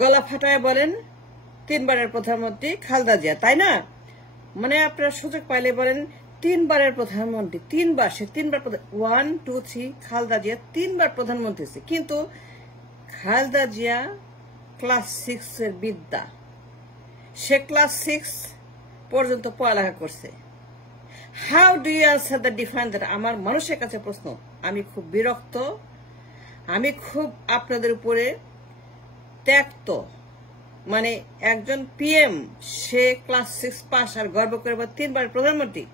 গলা ফাটায় বলেন 3 বারের প্রধানমন্ত্রী খালেদা জিয়া, তাই না? মানে আপনারা সুযোগ পাইলে বলেন 3 বারের প্রধানমন্ত্রী, 3 বার, সে 3 বার 1 2 3 খালেদা জিয়া 3 বার প্রধানমন্ত্রী হয়েছে। কিন্তু খালেদা জিয়া ক্লাস 6 এর বিদ্যা, সে ক্লাস 6 পর্যন্ত পড়ালেখা করছে। How do you answer the different? আমার মানুষের কাছে প্রশ্ন। আমি খুব বিরক্ত, আমি খুব আপনাদের উপরে ত্যক্ত। মানে একজন পিএম, সে ক্লাস 6 পাস আর গর্ব করে 3 বার প্রধানমন্ত্রী।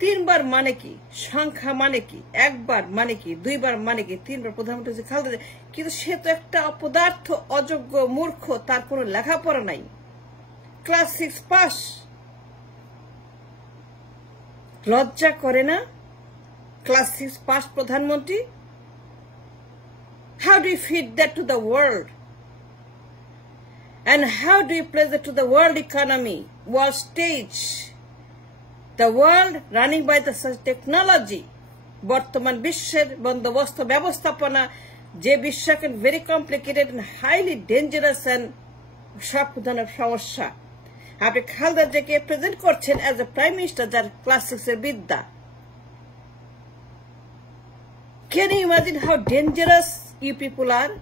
3 বার মানে কি? সংখ্যা মানে কি? 1 বার মানে কি? 2 বার মানে কি? 3 বার প্রধানমন্ত্রী হচ্ছে খালেদা জিয়া। কিন্তু সে তো একটা অপদার্থ, অযোগ্য, মূর্খ, তার কোনো লেখাপড়া নাই, ক্লাস 6 পাস। লজ্জা করে না? ক্লাস 6 পাস প্রধানমন্ত্রী। How do you feed that to the world? And how do you place it to the world economy, world stage? The world running by the such technology. বর্তমান বিশ্বের বন্দোবস্ত ব্যবস্থাপনা, যে বিশ্ব এখন very complicated and highly dangerous and সব ধরনের সমস্যা। আপনি খালেদা জিয়াকে প্রেজেন্ট করছেন অ্যাজ এ প্রাইম মিনিস্টার যার ক্লাস 6 এর বিদ্যা। Can you imagine how dangerous you people are?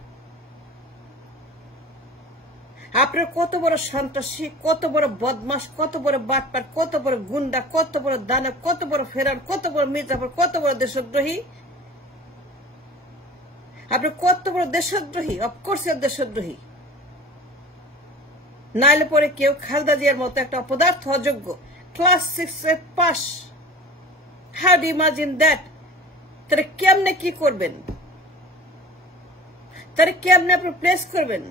আপনার কত বড় সন্ত্রাসী, কত বড় বদমাস, কত বড় বাটপার, কত বড় গুন্ডা, কত বড় দানব, কত বড় ফেরান, কত বড় মির্জাফর, কত বড় দেশদ্রোহী। আপনি কত বড় দেশদ্রোহী, অফকোর্স দেশদ্রোহী। নাইলে পরে কেউ খালেদা জিয়ার মতো একটা অপদার্থ, অযোগ্য, ক্লাস 6 এর pass. How do imagine that? তাহলে কেমনে কি করবেন? তাহলে কেমনে আপনি প্লেস করবেন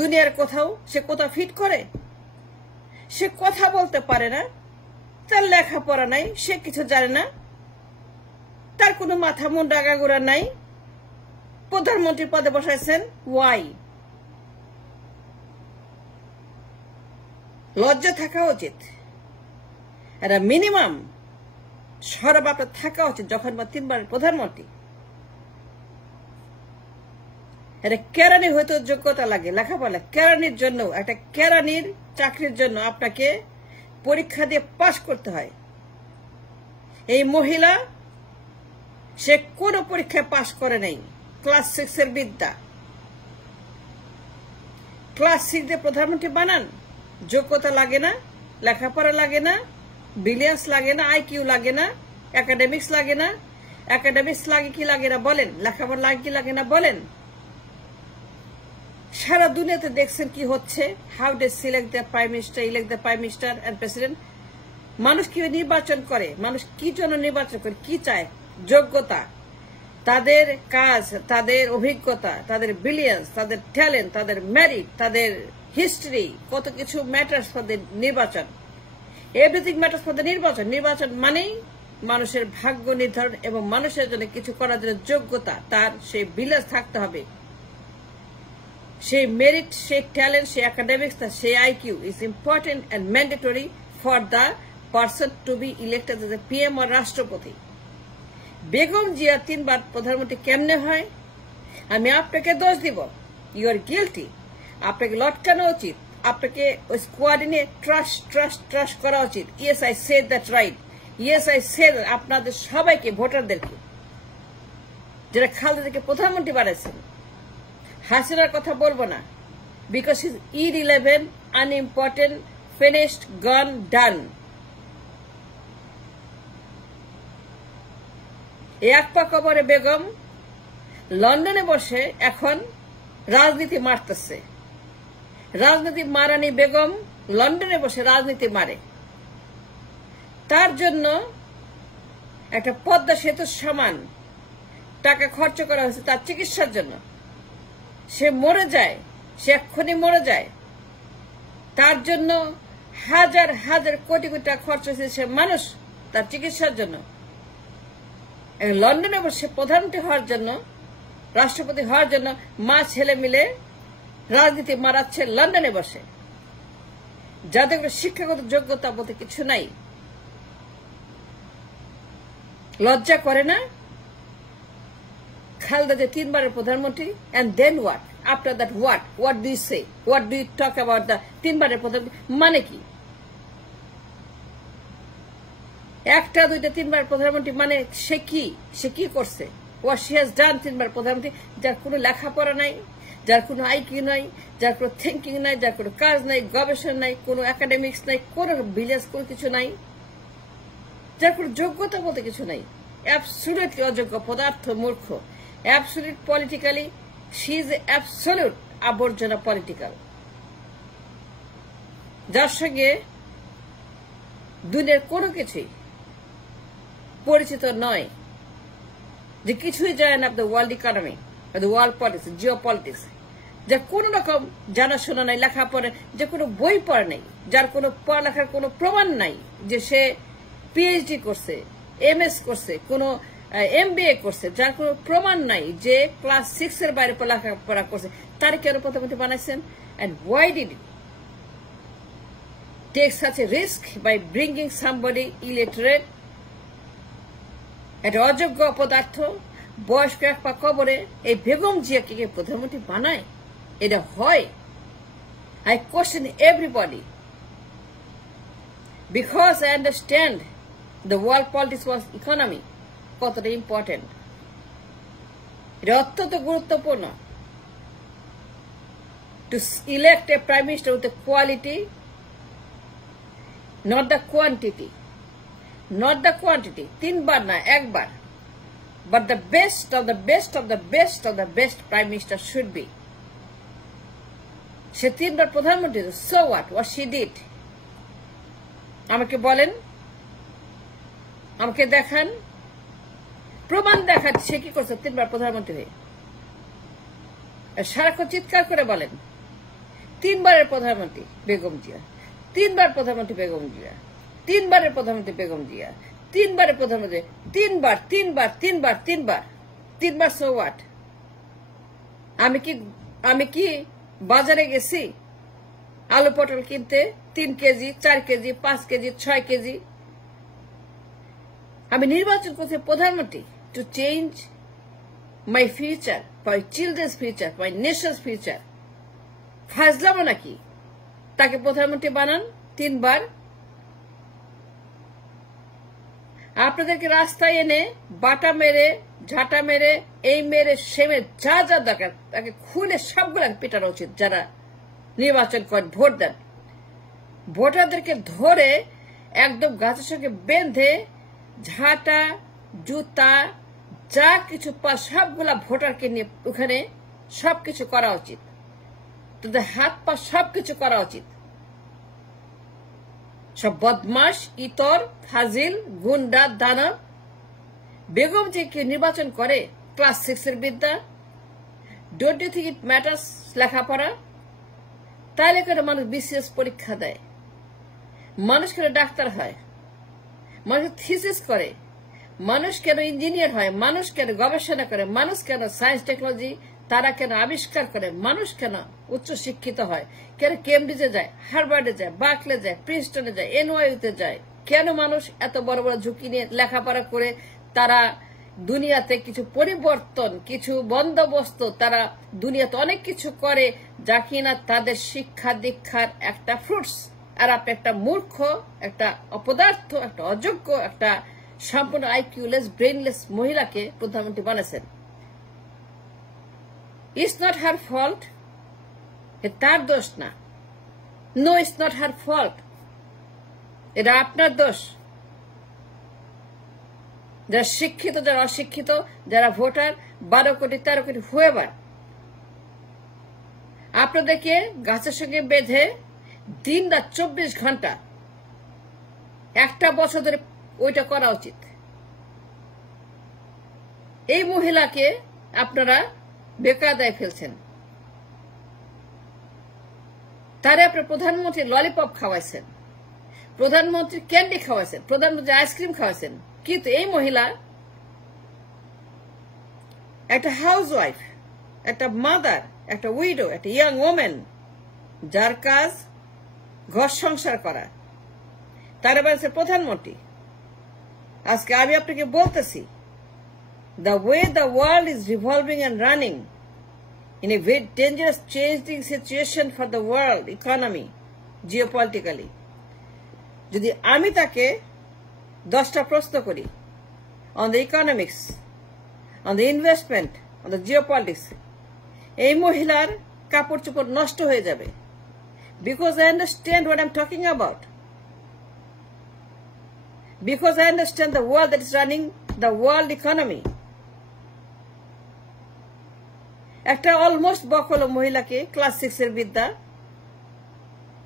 দুনিয়ার কোথাও? সে কোথাও ফিট করে? সে কথা বলতে পারে না, তার লেখাপড়া নাই, সে কিছু জানে না, তার কোনো মাথা মুন্ডা আগাগোড়া নাই, প্রধানমন্ত্রী পদে বসাইছেন। ওয়াই? লজ্জা থাকা উচিত, একটা মিনিমাম সরব আপনার থাকা উচিত যখন 3 বারের প্রধানমন্ত্রী। এটা কেরানি হয়তো যোগ্যতা লাগে, লেখাপড়া। কেরানির জন্য, একটা কেরানির চাকরির জন্য আপনাকে পরীক্ষা দিয়ে পাশ করতে হয়। এই মহিলা, সে কোনো পরীক্ষায় পাশ করে নাই, ক্লাস 6 এর বিদ্যা। ক্লাস 6 দিয়ে প্রধানমন্ত্রী বানান? যোগ্যতা লাগে না, লেখাপড়া লাগে না, ব্রিলিয়ান্স লাগে না, আইকিউ লাগে না, একাডেমিক্স লাগে না। একাডেমিক্স লাগে কি লাগে না বলেন? লেখাপড়া লাগে কি লাগে না বলেন? সারা দুনিয়াতে দেখছেন কি হচ্ছে। How they select the prime minister, elect the prime minister and president. মানুষ কি নির্বাচন করে? মানুষ কি জন্য নির্বাচন করে? কি চায়? যোগ্যতা, তাদের কাজ, তাদের অভিজ্ঞতা, তাদের ব্রিলিয়ান্স, তাদের ট্যালেন্ট, তাদের মেরিট, তাদের হিস্ট্রি, কত কিছু ম্যাটার্স ফর দ্য নির্বাচন। এভরিথিং ম্যাটার্স ফর দ্য নির্বাচন। নির্বাচন মানেই মানুষের ভাগ্য নির্ধারণ এবং মানুষের জন্য কিছু করার জন্য যোগ্যতা, তার সেই ব্রিলিয়ান্স থাকতে হবে, সেই মেরিট, সেই ট্যালেন্ট, সেই একাডেমিক্স, সেই IQ is important and mandatory for the person to be elected as a PM or রাষ্ট্রপতি। বেগম জিয়া 3 বার প্রধানমন্ত্রী কেমনে হয়? আমি আপনাকে দোষ দিব, ইউ আর গিলটি। আপনাকে লটকানো উচিত, আপনাকে ওই স্কোয়াডে ট্রাস্ট করা উচিত। Yes I said that right, yes I said. আপনাদের সবাইকে, ভোটারদেরকে, যারা খালেদাকে প্রধানমন্ত্রী বানাইছেন। হাসিনার কথা বলবো না, because is irrelevant, unimportant, finished, gone, done. এক পা কবরে বেগম লন্ডনে বসে এখন রাজনীতি মারতেছে। রাজনীতি মারানি বেগম লন্ডনে বসে রাজনীতি মারে। তার জন্য একটা পদ্মা সেতুর সমান টাকা খরচ করা হয়েছে তার চিকিৎসার জন্য। সে মরে যায়, সে এক্ষুনি মরে যায়। তার জন্য হাজার হাজার কোটি কোটি টাকা খরচ হয়েছে সে মানুষ তার চিকিৎসার জন্য। লন্ডনে বসে প্রধানমন্ত্রী হওয়ার জন্য, রাষ্ট্রপতি হওয়ার জন্য মা ছেলে মিলে রাজনীতি মারাচ্ছে লন্ডনে বসে, যাদের শিক্ষাগত যোগ্যতা বলতে কিছু নাই। লজ্জা করে না? খালেদা যে 3 বারের প্রধানমন্ত্রী, and then what? after that what do you say, what do you talk about the 3 বারের প্রধানমন্ত্রী মানে কি? একটা দুইটা 3 বার প্রধানমন্ত্রী মানে সে কি করছে? what she has done 3 বার প্রধানমন্ত্রী, যার কোনো লেখাপড়া নাই, যার কোনো আইকিউ নাই, যার কোনো থিঙ্কিং নাই, যার কোনো কাজ নাই, গবেষণা নাই, কোনো একাডেমিক্স নাই, কোনো ভিলেজ কোনো কিছু নাই, যার কোনো যোগ্যতা বলতে কিছু নাই, অ্যাবসলিউটলি অযোগ্য, পদার্থ, মূর্খ, absolute politically she is absolute আবর্জনা পলিটিক্যাল, যার সঙ্গে দুনিয়ার কোনো কিছুই পরিচিত নয়, যে কিছুই যায় না the world economy, the world politics, Jio politics, যার কোনো রকম জানাশোনা নাই, লেখাপড়া, যে কোনো বই পড়ে নেই, যার কোনো পড়ালেখার কোনো প্রমাণ নাই যে সে পিএইচডি করছে, এমএস করছে, কোনো এমবিএ করছে, যার কোনো প্রমাণ নাই যে ক্লাস 6 এর বাইরে লেখাপড়া করছে, তার কেন প্রধানমন্ত্রী বানাইছেন? And why did it take such a risk by bringing somebody illiterate, একটা অযোগ্য অপদার্থ, বয়স্ক এক পা কবরে এই বেগম জিয়াকে প্রধানমন্ত্রী বানায়? এটা হয়? I question everybody because I understand the world politics was economy কতটা ইম্পর্টেন্ট। এটা অত্যন্ত গুরুত্বপূর্ণ to elect a prime minister with the quality, not the quantity, not the quantity, 3 বার না, একবার, but the best of the best of the best of the best prime minister should be. সে 3 বার প্রধানমন্ত্রী, so what she did? আমাকে বলেন, আমাকে দেখান, প্রমাণ দেখান সে কি করছে 3 বার প্রধানমন্ত্রী হয়ে। সারাক্ষণ চিৎকার করে বলেন 3 বারের প্রধানমন্ত্রী বেগম জিয়া, 3 বার প্রধানমন্ত্রী বেগম জিয়া, 3 বারের প্রধানমন্ত্রী বেগম জিয়া, 3 বারের প্রধানমন্ত্রী, 3 বার 3 বার 3 বার 3 বার 3 বার, সো হোয়াট? আমি কি বাজারে গেছি আলু পটল কিনতে 3 কেজি 4 কেজি 5 কেজি 6 কেজি? আমি নির্বাচন করছি প্রধানমন্ত্রী to change my future, my children's future, my nation's future. ফাজলামো নাকি তাকে প্রধানমন্ত্রী বানান 3 বার? আপনাদেরকে রাস্তায় এনে বাটা মেরে, ঝাঁটা মেরে, এই মেরে, সে মেরে, যা যা দরকার তাকে খুলে সবগুলা পেটানো উচিত। যারা নির্বাচন করেন, ভোট দেন, ভোটারদেরকে ধরে একদম গাছের সঙ্গে বেঁধে ঝাঁটা, জুতা, যা কিছু সবগুলা ভোটারকে নিয়ে ওখানে সবকিছু করা উচিত, তাদের হাত পা সবকিছু করা উচিত। সব বদমাস, ইতর, ফাজিল, গুন্ডা, দানব। বেগম যে কি নির্বাচন করে ক্লাস 6 এর বিদ্যা, don't you think it matters লেখাপড়া? তাইলে কেন মানুষ বিসিএস পরীক্ষা দেয়, মানুষ কেন ডাক্তার হয়, মানুষ থিসিস করে, মানুষ কেন ইঞ্জিনিয়ার হয়, মানুষ কেন গবেষণা করে, মানুষ কেন সায়েন্স টেকনোলজি তারা কেন আবিষ্কার করে, মানুষ কেন উচ্চ শিক্ষিত হয়, কেন কেমব্রিজে যায়, হার্ভার্ডে যায়, বার্কলে যায়, প্রিন্সটনে যায়, এনওয়াইউতে যায়? কেন মানুষ এত বড় বড় ঝুঁকি নিয়ে লেখাপড়া করে তারা দুনিয়াতে কিছু পরিবর্তন, কিছু বন্দোবস্ত, তারা দুনিয়াতে অনেক কিছু করে যা কিনা তাদের শিক্ষা দীক্ষার একটা ফ্রুটস? আর আপনি একটা মূর্খ, একটা অপদার্থ, একটা অযোগ্য, একটা সম্পূর্ণ আইকিউলেস, ব্রেনলেস মহিলাকে প্রধানমন্ত্রী বানাচ্ছেন। ইটস নট হার ফল্ট, তার দোষ না। No, it's not her fault, এটা আপনার দোষ। যারা শিক্ষিত, যারা অশিক্ষিত, যারা ভোটার, 12 কোটি 13 কোটি হুয়েভার, আপনাদেরকে গাছের সঙ্গে বেঁধে দিন রাত 24 ঘন্টা একটা বছর ধরে ওইটা করা উচিত। এই মহিলাকে আপনারা বেকায়দায় ফেলছেন, তারে আপনার প্রধানমন্ত্রী ললিপপ খাওয়াইছেন, প্রধানমন্ত্রী ক্যান্ডি খাওয়াইছেন, প্রধানমন্ত্রী আইসক্রিম খাওয়াইছেন, কিন্তু এই মহিলা একটা হাউস ওয়াইফ, একটা মাদার, একটা উইডো, একটা ইয়াং ওমেন, যার কাজ ঘর সংসার করা, তার বলছে প্রধানমন্ত্রী। আজকে আমি আপনাকে বলতেছি, the way the world is revolving and running in a very dangerous changing situation for the world economy geopolitically যদি আমি তাকে 10টা প্রশ্ন করি on the economics on the investment on the geopolitics এই মহিলার কাপড় চোপড় নষ্ট হয়ে যাবে because I understand what I'm talking about because I understand the world that is running the world economy একটা অলমোস্ট বকল মহিলাকে ক্লাস 6 এর বিদ্যা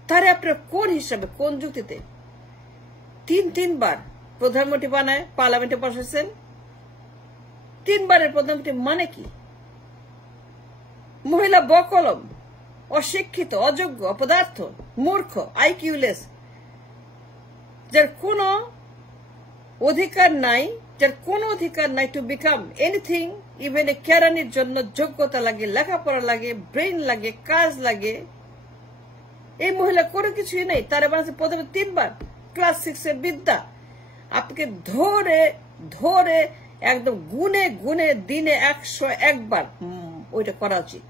তারে আপনার কোন হিসাবে কোন যুক্তিতে তিনবার প্রধানমন্ত্রী বানায় পার্লামেন্টে বসেছেন 3 বারের প্রধানমন্ত্রী মানে কি মহিলা বকলম অশিক্ষিত অযোগ্য অপদার্থ মূর্খ আইকিউলেস যার কোনো অধিকার নাই to become anything even a কেরানির জন্য যোগ্যতা লাগে লেখাপড়া লাগে ব্রেইন লাগে কাজ লাগে এই মহিলা কোনো কিছুই নেই তার বাংলাদেশে প্রথমে 3 বার ক্লাস 6 এর বিদ্যা আপনাকে ধরে একদম গুনে দিনে 101 বার ওইটা করা উচিত